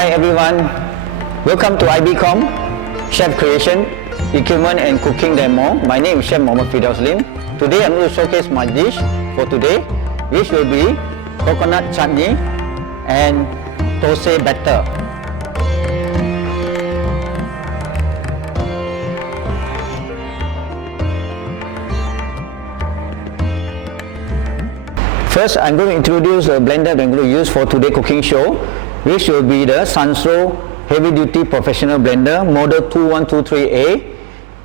Hi everyone, welcome to IBCom Chef Creation, Equipment and Cooking Demo. My name is Chef Firdaus Lim. Today I'm going to showcase my dish for today, which will be coconut chutney and thosai batter. First, I'm going to introduce a blender that I'm going to use for today's cooking show, which will be the SANSROL Heavy Duty Professional Blender Model 2123A.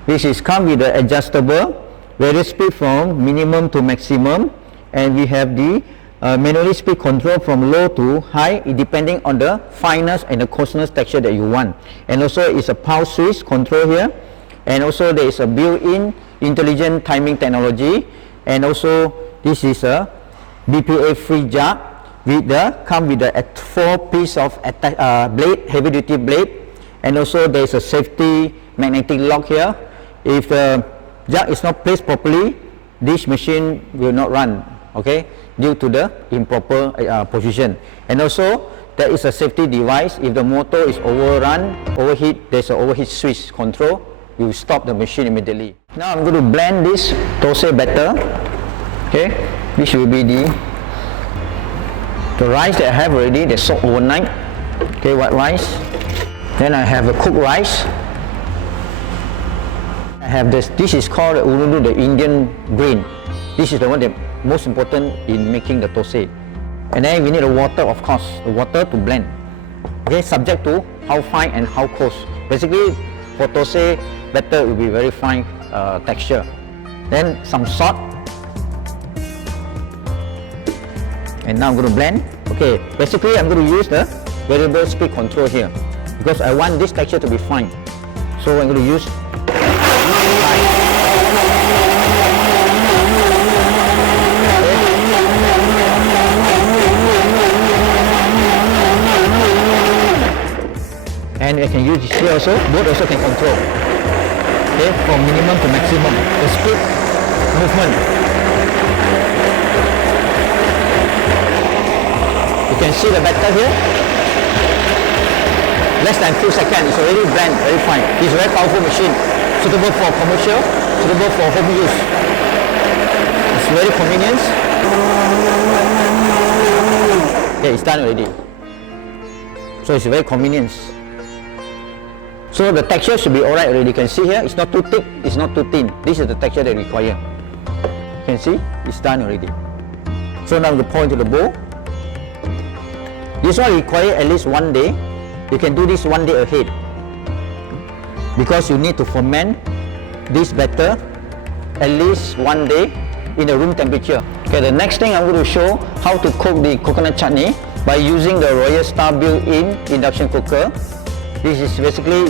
This is come with the adjustable various speed from minimum to maximum, and we have the manually speed control from low to high depending on the fineness and the coarseness texture that you want. And also it's a pulse switch control here, and also there is a built-in intelligent timing technology, and also this is a BPA-free jug with come with the 4-piece of blade, heavy duty blade, and also there is a safety magnetic lock here. If the jug is not placed properly, this machine will not run, okay, due to the improper position. And also there is a safety device. If the motor is overheat, there's an overheat switch control. You will stop the machine immediately. Now I'm going to blend this thosai batter, okay, which will be the rice that I have already, they soaked overnight, okay, white rice. Then I have a cooked rice. I have this is called urundu, the Indian grain. This is the one that most important in making the thosai. And then we need the water, of course, the water to blend, okay, subject to how fine and how coarse. Basically for thosai batter it will be very fine texture. Then some salt. And now I'm going to blend. Okay, basically I'm going to use the variable speed control here because I want this texture to be fine. So I'm going to use and I can use this here also. Both also can control. Okay, from minimum to maximum. The speed movement. You can see the batter here. Less than 2 seconds, it's already blend, very fine. It's a very powerful machine, suitable for commercial, suitable for home use. It's very convenient. Okay, it's done already. So it's very convenient. So the texture should be alright already. You can see here, it's not too thick, it's not too thin. This is the texture they require. You can see, it's done already. So now we pour into the bowl. This one requires at least 1 day. You can do this 1 day ahead because you need to ferment this batter at least 1 day in the room temperature. Okay, the next thing I'm going to show how to cook the coconut chutney by using the Royal Star built-in induction cooker. This is basically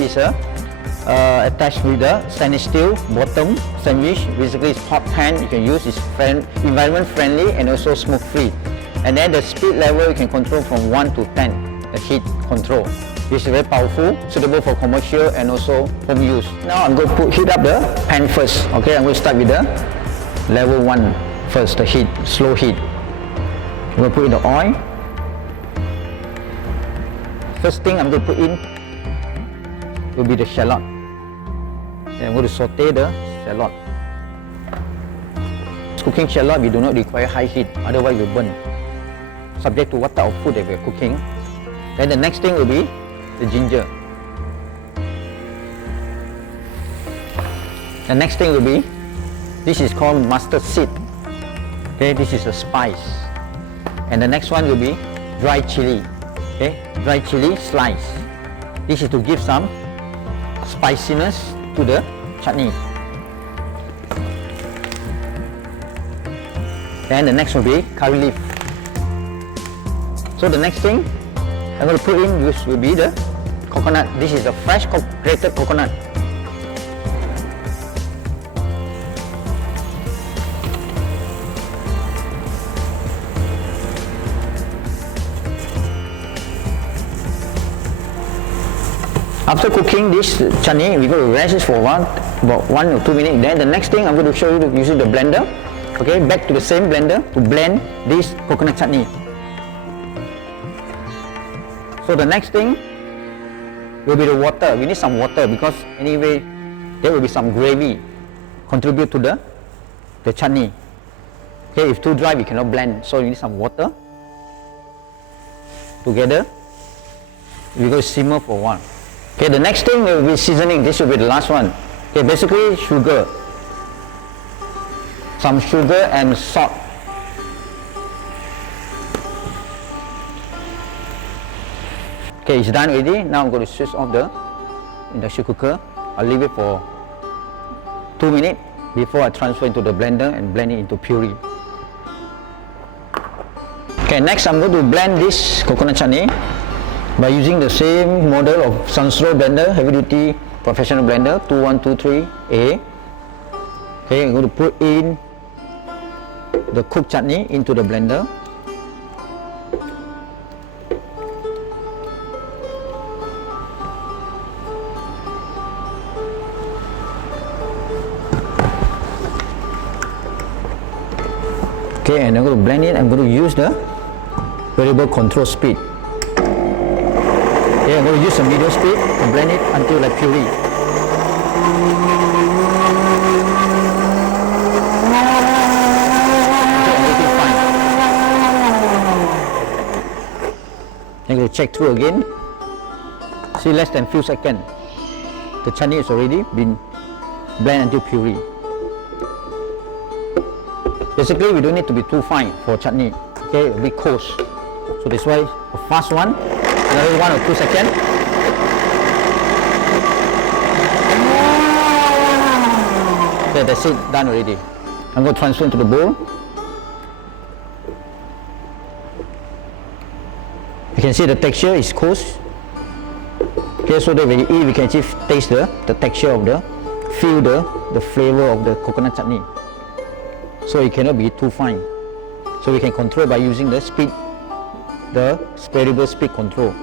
attached with the stainless steel bottom sandwich. Basically it's hot pan you can use. It's environment friendly and also smoke free. And then the speed level you can control from 1 to 10, the heat control. This is very powerful, suitable for commercial and also home use. Now I'm going to heat up the pan first. Okay, I'm going to start with the level 1 first, the heat, slow heat. I'm going to put in the oil. First thing I'm going to put in will be the shallot. And I'm going to saute the shallot. Cooking shallot, we do not require high heat, otherwise you burn. Subject to what type of food that we are cooking. Then the next thing will be the ginger. The next thing will be, this is called mustard seed. Okay, this is a spice. And the next one will be dry chili. Okay, dry chili slice. This is to give some spiciness to the chutney. Then the next will be curry leaf. So the next thing I'm going to put in will be the coconut. This is a fresh grated coconut. After cooking this chutney, we're going to rest it for about 1 or 2 minutes. Then the next thing I'm going to show you using the blender. Okay, back to the same blender to blend this coconut chutney. So the next thing will be the water. We need some water because anyway there will be some gravy contribute to the chutney. Okay, if too dry we cannot blend, so you need some water. Together we go simmer for a while. Okay, the next thing will be seasoning. This will be the last one. Okay, basically sugar, some sugar and salt. Okay, it's done already. Now I'm going to switch off the induction cooker. I'll leave it for 2 minutes before I transfer into the blender and blend it into puree. Okay, next I'm going to blend this coconut chutney by using the same model of SANSROL blender, heavy duty professional blender 2123A. Okay, I'm going to put in the cooked chutney into the blender. Okay, and I'm going to blend it. I'm going to use the variable control speed. Okay, I'm going to use the medium speed to blend it until like puree. Okay, everything fine. I'm going to check through again. See, less than few seconds. The chutney has already been blended until puree. Basically, we don't need to be too fine for chutney. Okay, a bit coarse. So that's why a fast one, another 1 or 2 seconds. Okay, that's it, done already. I'm going to transfer into the bowl. You can see the texture is coarse. Okay, so that when you eat, we can actually taste the texture of feel the flavor of the coconut chutney. So it cannot be too fine. So we can control by using the speed, the variable speed control,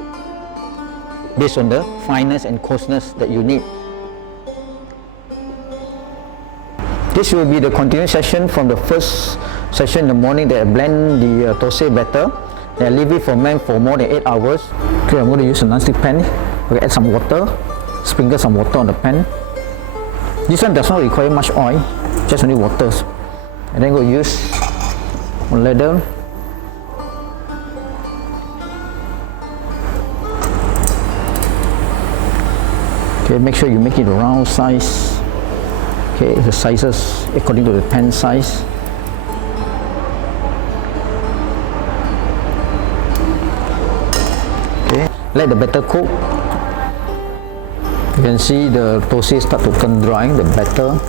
based on the fineness and coarseness that you need. This will be the continuous session from the first session in the morning that I blend the Thosai batter. Then I leave it for more than 8 hours. Okay, I'm going to use a non-stick pan. Okay, add some water, sprinkle some water on the pan. This one does not require much oil, just only water. And then go use a ladle. Okay, make sure you make it a round size. Okay, the sizes according to the pan size. Okay, let the batter cook. You can see the Thosai start to turn dry, the batter,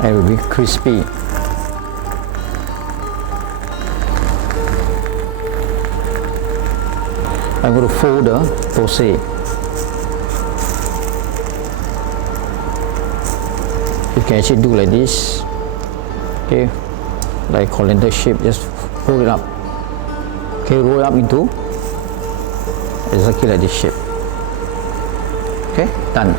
and it will be crispy. I'm going to fold the Thosai. You can actually do like this. Okay, like colander shape, just fold it up. Okay, roll it up into exactly like this shape. Okay, done.